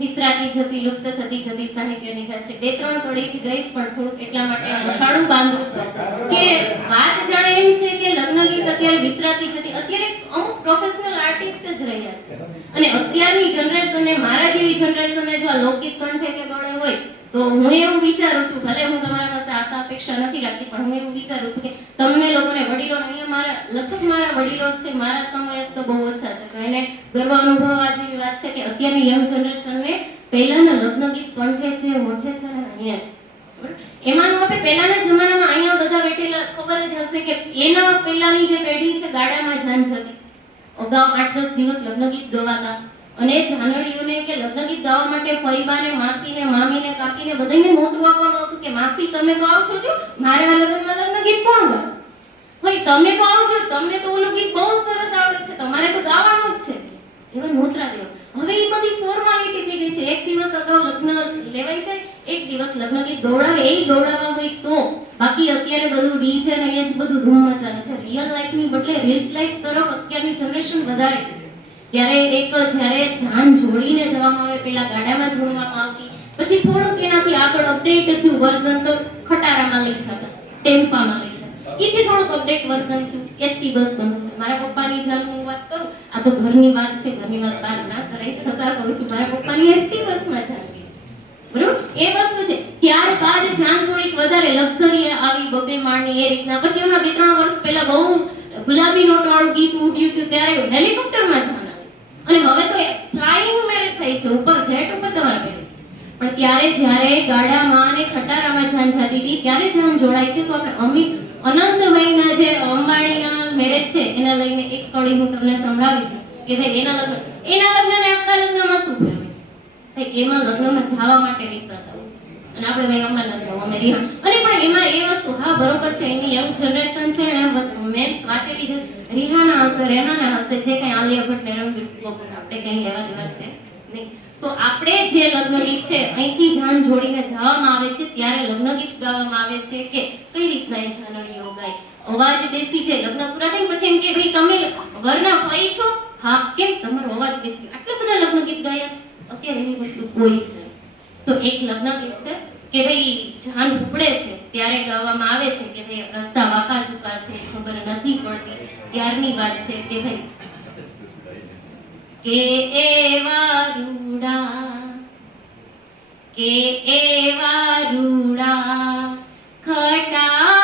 વિસરાતી જતી, લુપ્ત થતી જતી સાહિત્યની જાત બે ત્રણ કડી જ ગઈશ, પણ થોડુંક એટલા માટે મથાળું બાંધવું છે કે વાત જાણે એમ છે કે લગ્ન અત્યારે વિસરાતી જતી. અત્યારે અમુક પ્રોફેશનલ આર્ટિસ્ટ જ રહ્યા છે. અને અત્યારની જનરેશનને મારા જેવી જનરેશનને જો લોકગીત કંઠે કે ગળે હોય તો હું એવું વિચારું છું, ભલે હું તમારા પાસે આશા અપેક્ષા નથી રાખતી, પણ હું એવું વિચારું છું કે તમને લોકોને વડીલો, અહીંયા મારા, લગભગ મારા વડીલો છે, મારા સમયસ તો બહુ ઓછા છે. તો એને ગર્વ અનુભવવા જેવી વાત છે કે અત્યારની યંગ જનરેશનને પહેલાના લગ્ન ગીત કંઠે છે, મોઢે છે ને અહીંયા છે. એમાંનું આપણે પહેલાના જમાનામાં અહીંયા બધા બેઠેલા ખબર જ હશે કે એના પહેલાની જે પેઢી છે, ગાડામાં જાન જતી. અગાઉ આઠ દસ દિવસ લગ્ન ગીત ગવાતા. અને જાનડીઓને કે લગ્ન ગીત ગાવા માટે ફઈબાને, માસીને, મામીને, કાકીને બધાને મોકલું આપવામાં આવતું કે માસી, તમે તો આવજો છો મારે આ લગ્નમાં લગ્ન ગીત કોણ ગાશે? ભાઈ તમે તો આવજો, તમને તો ઓલું ગીત બહુ સરસ આવડે છે, તમારે તો ગાવાનું જ છે. એવા નોતરા દેવા. હવે એ બધી ફોર્માલિટી થઈ ગઈ છે. એક દિવસ અગાઉ લગ્ન લેવાય છે, એક દિવસ લગ્ન ગીત દોડાવે એ દોડાવવા હોય તો. બાકી અત્યારે બધું ડીજે ને એ જ બધું ધૂમ મચાવે છે. રિયલ લાઈફની બદલે રીલ્સ લાઈફ તરફ અત્યારની જનરેશન વધારે છે. ત્યારે એક જ્યારે જાન જોડીને જવામાં આવે, પેલા ગાડામાં જોડવામાં આવતી, પછી થોડુંક એનાથી આગળ અપડેટ થયું વર્ઝન તો ખટારામાં લઈ જતા, ટેમ્પામાં લઈ જતા. એથી થોડુંક અપડેટ વર્ઝન થયું એસટી બસ બનવું મારા પપ્પાની જાન હું વાત કરું, આ તો ઘરની વાત છે, ઘરની વાત બહાર ના કરાય, છતાં કહું છું, મારા પપ્પાની એસટી બસમાં ગઈ. બરોબર? એ વસ્તુ છે. ત્યારબાદ જાન થોડીક વધારે લક્ઝરી આવી બબે માળની એ રીતના. પછી હમણાં બે ત્રણ વર્ષ પહેલા બહુ ગુલાબી નોટ વાળું ગીત ઉડ્યું હતું, ત્યારે હેલિકોપ્ટરમાં અને હવે તો ફ્લાઇંગ મેરેજ થાય છે, ઉપર જેટ ઉપર તમારે મેરેજ પણ ત્યારે જ્યારે ગાડામાં અને ખટારામાં જાન જાતી હતી, ત્યારે જાન જોડાય છે તો આપણે અમિત અનંતભાઈના જે અંબાણીના મેરેજ છે, એના લઈને એક કડી હું તમને સંભળાવીશ કે ભાઈ એના લગ્ન એના લગ્ન ને આપણા લગ્નમાં શું ફેર એમાં લગ્નમાં જવા માટે રિસર્ચ અને આપણે ભાઈ અમાર લગ્ન અમે અને પણ એમાં એ વસ્તુ, હા, બરોબર છે, એની યંગ જનરેશન છે ને મેં વાંચેલી છે રિહાના હશે, રેહાના હશે, જે કઈ આલિયા ભટ્ટ ને રણબીર કપૂર આપણે કઈ લેવા દેવા છે નહીં. તો આપણે જે લગ્ન ગીત છે, અહીંથી જાન જોડીને જવામાં આવે છે, ત્યારે લગ્ન ગીત ગાવામાં આવે છે કે કઈ રીતના એ જાનડીઓ ગાય? અવાજ બેસી જાય, લગ્ન પૂરા થઈને પછી એમ કે ભાઈ, તમે વરના ફઈ છો? હા. કેમ? તમારો અવાજ બેસી આટલા બધા લગ્ન ગીત ગાયા છે. અત્યારે એની વસ્તુ કોઈ છે તો એક લગ્ન ગીત છે કે ભાઈ જાન ઉપડે છે, ત્યારે ગાવામાં આવે છે કે ભાઈ રસ્તા વાંકા ચૂકા છે ખબર નથી પડતી ત્યારની વાત છે કે ભાઈ? કે એવા રૂડા કે એવા રૂડા ખટારા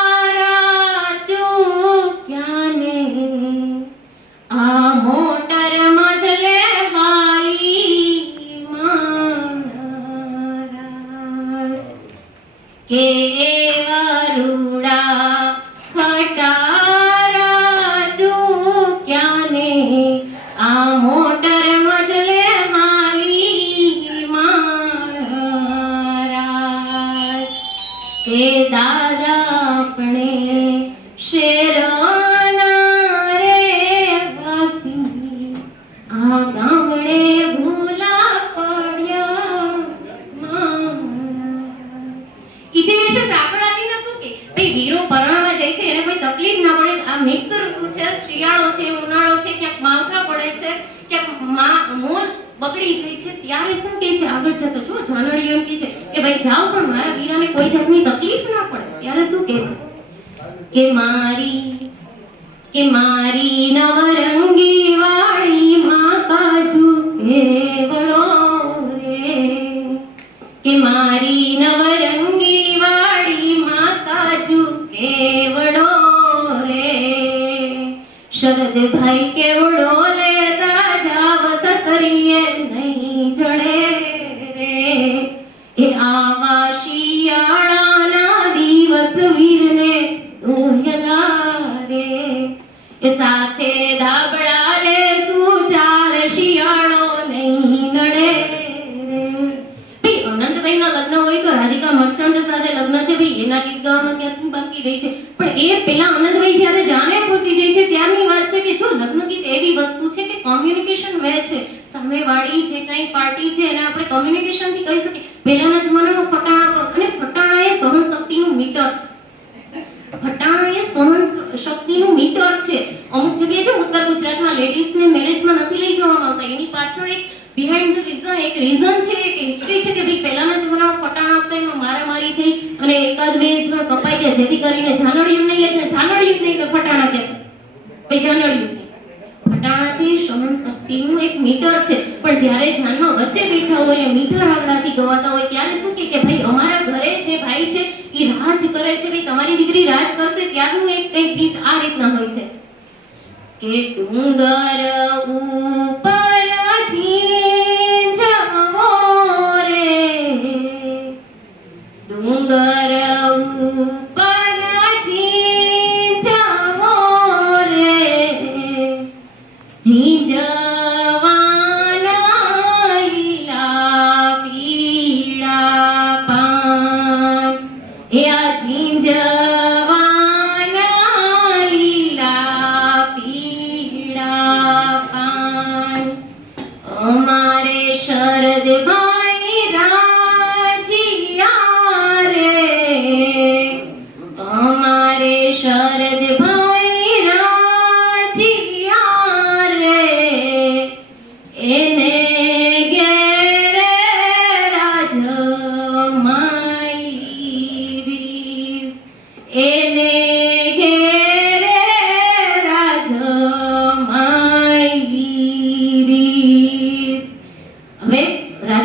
મા- મોલ બગડી જાય છે, ત્યારે શું કે છે? આગળ જતો જો જાનડી એમ કે છે કે ભાઈ જાઓ, પણ મારા વીરાને કોઈ જાતની તકલીફ ના પડે. ત્યારે શું કે છે? કે મારી કે મારી નવરંગી ભાઈ અનંતભાઈના લગ્ન હોય તો રાધિકા મર્ચન્ટ સાથે લગ્ન છે ભાઈ. એના ગીત ગાવામાં ક્યાંથી બાકી રહી છે. પણ એ પેલા આનંદભાઈ જ્યારે જાણે પહોંચી જાય છે, ત્યારની વાત છે કે જો લગ્ન ગીત એવી વસ્તુ છે કે કોમ્યુનિકેશન વે છે. સામેવાળી જે કઈ પાર્ટી છે એને આપણે કોમ્યુનિકેશનથી કહી શકીએ. પહેલાના જમાનામાં ફટાણા અને ફટાણા એ સહનશક્તિનું મીટર છે. ફટાણા એ સહન શક્તિનું મીટર છે. અમુક જગ્યાએ જો ઉત્તર ગુજરાતમાં લેડીઝને મેરેજમાં નથી લઈ જવામાં આવતા, એની પાછળ એક બિહાઇન્ડ ધ રીઝન એક રીઝન છે, એક હિસ્ટ્રી છે કે ભાઈ પહેલાના જમાનામાં ફટાણા આપતા એમાં મારામારી ગઈ અને એકાદ બે જણ કપાઈ ગયા, જેથી કરીને જાનડિયું નહીં લે છે જાનડિયું નહીં તો ફટાણા કે. બે જાનડિયું ફટાણા છે, સહન શક્તિનું એક મીટર છે. પણ જ્યારે જાનમાં વચ્ચે બેઠા હોય મીટર આગળથી ગવાતા હોય, ત્યારે શું કે ભાઈ, અમારા ઘરે જે ભાઈ છે એ રાજ કરે છે, ભાઈ, તમારી દીકરી રાજ કરશે, ત્યારનું એક કંઈક ગીત આ રીતના હોય છે. કે ડુંગર ઉપર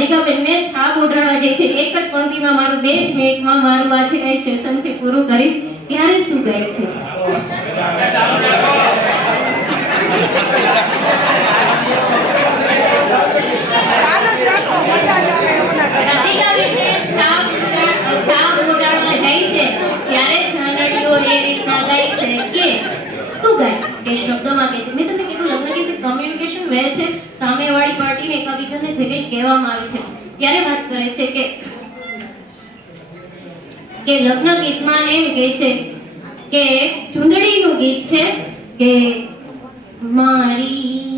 રાધિકાબેનને છાપ ઓઢાડવા જાય છે. એક જ પંક્તિમાં મારું બે જ મિનિટમાં મારું આ છે. સેશન છે પૂરું કરીશ. ત્યારે શું કહે છે ચાલુ જ રાખો મજા જ આવે એવું ના કરો. રાધિકાબેનને છાપ ઓઢા- છાપ ઓઢાડવા જાય છે ત્યારે જાનડીઓ એ રીતના ગાય છે કે શું ગાય કે શબ્દોમાં કહે છે મેં તમને કીધું લગ્ન ગીત કમ્યુનિકેશન વે છે સામેવાળી પાર્ટીને એકબીજાને કહેવામાં આવે છે. ત્યારે વાત કરે છે કે કે લગ્ન ગીતમાં એમ કહે છે કે, ચુંદડીનું ગીત છે કે, મારી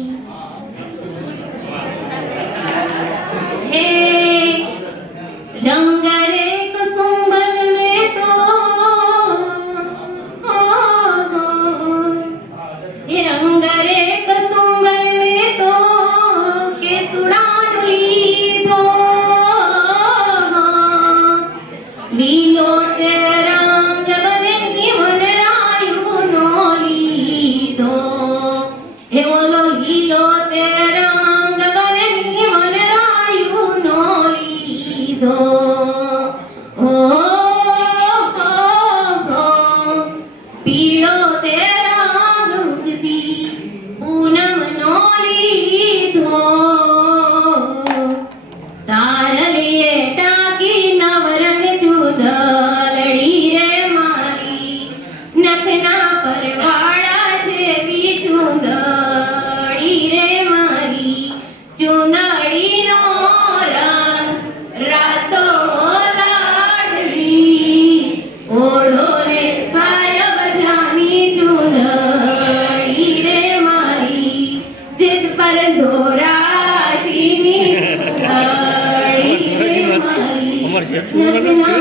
મારી